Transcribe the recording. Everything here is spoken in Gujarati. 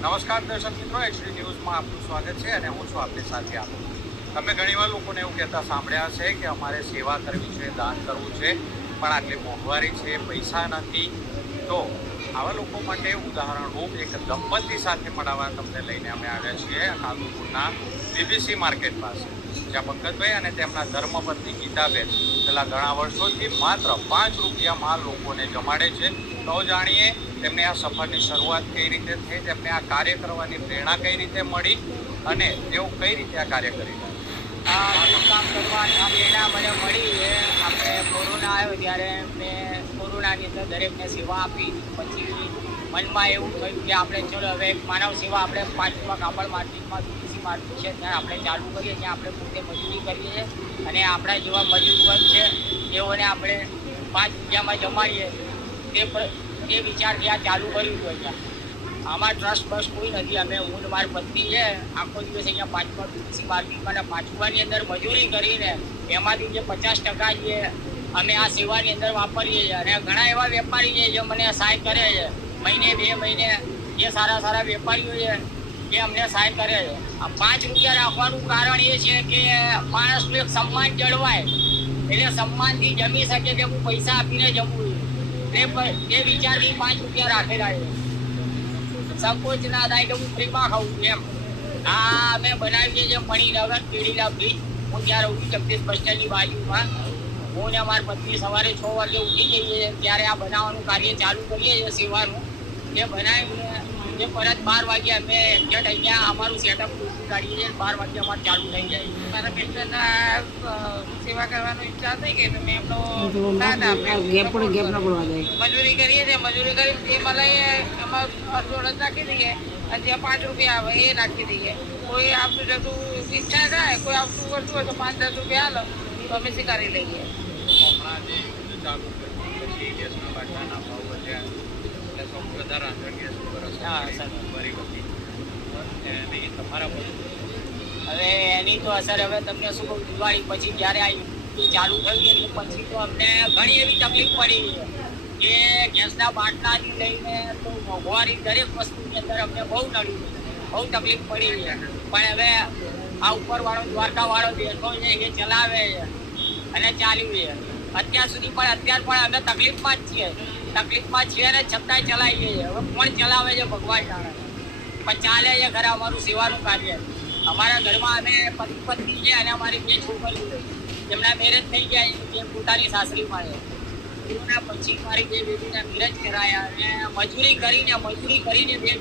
નમસ્કાર દર્શક મિત્રો, એચડી ન્યૂઝમાં આપનું સ્વાગત છે અને હું છું આપની સાથે આપું. તમે ઘણીવાર લોકોને એવું કહેતા સાંભળ્યા છે કે અમારે સેવા કરવી છે, દાન કરવું છે, પણ આટલી મોંઘવારી છે, પૈસા નથી. તો આવા લોકો માટે ઉદાહરણરૂપ એક દંપતી સાથે મળવા તમને લઈને અમે આવ્યા છીએ નાગપુરના બીબીસી માર્કેટ પાસે, જ્યાં પંકજભાઈ અને તેમના ધર્મપત્ની ગીતાબેન છેલ્લા ઘણા વર્ષોથી માત્ર 5 રૂપિયામાં લોકોને જમાડે છે. તો જાણીએ તેમને આ સફરની શરૂઆત કઈ રીતે થઈ, તેમને આ કાર્ય કરવાની પ્રેરણા કઈ રીતે મળી અને તેઓ કઈ રીતે આ કાર્ય કરી રહ્યા. કામ કરવાની આ પ્રેરણા મને મળી છે. આપણે કોરોના આવ્યો ત્યારે મેં કોરોનાની અંદર દરેકને સેવા આપી. પછી મનમાં એવું થયું કે આપણે ચલો હવે એક માનવ સેવા આપણે 5 રૂપિયા કાપડ માર્કેટમાં બીબીસી માર્કેટ છે ત્યાં આપણે ચાલુ કરીએ, ત્યાં આપણે પોતે મજૂરી કરીએ છીએ અને આપણા જેવા મજૂર વર્ગ છે એઓને આપણે 5 રૂપિયામાં જમાડીએ. તે વિચારથી આ ચાલુ કર્યું હતું. અહીંયા આમાં ટ્રસ્ટ બસ કોઈ નથી. અમે હું મારી પત્ની છે આખો દિવસ અહીંયા પાંચમા બીબીસી માર્કેટમાં અને પાંચમાની અંદર મજૂરી કરીને એમાંથી જે 50% જે અમે આ સેવાની અંદર વાપરીએ છીએ. અને ઘણા એવા વેપારી છે જે મને સહાય કરે છે, મહિને 2 મહિને જે સારા વેપારીઓ છે એ અમને સહાય કરે છે. આ 5 રૂપિયા રાખવાનું કારણ એ છે કે માણસનું એક સન્માન જળવાય, એટલે સન્માનથી જમી શકે કે હું પૈસા આપીને જમવું એ વિચારથી 5 રૂપિયા રાખેલા છે. સંકોચ ના થાય કે હું ફ્રીમાં ખાઉં એમ. આ અમે બનાવીએ છીએ મણિનગર પીડીલા બ્રિજ. હું ત્યાં રહું છું જગદીશ બસ સ્ટેન્ડની બાજુમાં. હું ને મારી પત્ની સવારે 6 વાગે ઉઠી જઈએ ત્યારે આ બનાવવાનું કાર્ય ચાલુ કરીએ છીએ સેવાનું. એ બનાવીને એ પરત 12 વાગે અમે એક્ઝેક્ટ અહીંયા અમારું સેટઅપ કાઢીએ છીએ. 12 વાગે અમારે ચાલુ થઈ જાય. મારા પેશન્ટના સેવા કરવાનો ઈચ્છા થઈ ગઈ તો મેં એમનો મજૂરી કરીએ છીએ. મજૂરી કરી એ મને એમાં અડધો નાખી દઈએ અને જે 5 રૂપિયા આવે એ નાખી દઈએ. કોઈ આપતું જતું ઈચ્છા થાય, કોઈ આપતું કરતું હોય તો 5-10 રૂપિયા હાલો તો અમે સ્વીકારી લઈએ. હમણાં જે યુદ્ધ ચાલુ કર્યું પછી ગેસના બાટલાના ભાવ વધ્યા એટલે સૌથી વધારે રાંધણ ગેસ પર મોંઘવારી વધી અને તમારા બધું હવે એની તો અસર હવે તમને શું કહું, દિવાળી પછી જ્યારે આ યુદ્ધ ચાલુ થયું એટલે પછી તો અમને ઘણી એવી તકલીફ પડી કે ગેસના બાટલાથી લઈને તો મોંઘવારી દરેક વસ્તુની અંદર અમને બહુ નડ્યું, બહુ તકલીફ પડી. પણ હવે આ ઉપરવાળો દ્વારકાવાળો દેશો છે એ ચલાવે છે અને ચાલ્યું છે અત્યાર સુધી. પણ અત્યાર પણ અમે તકલીફમાં જ છીએ અને છતાંય ચલાવીએ છીએ. હવે કોણ ચલાવે છે ભગવાન જાણે, પણ ચાલે છે ખરા અમારું સેવાનું કાર્ય. અમારા ઘરમાં અમે પત્ની છે અને અમારી 2 છોકરીઓ છે, જેમના મેરેજ થઈ ગયા, જે પોતાની સાસરીમાં છે. એના પછી મારી 2 બેબીના મેરેજ કરાયા અને મજૂરી કરીને 2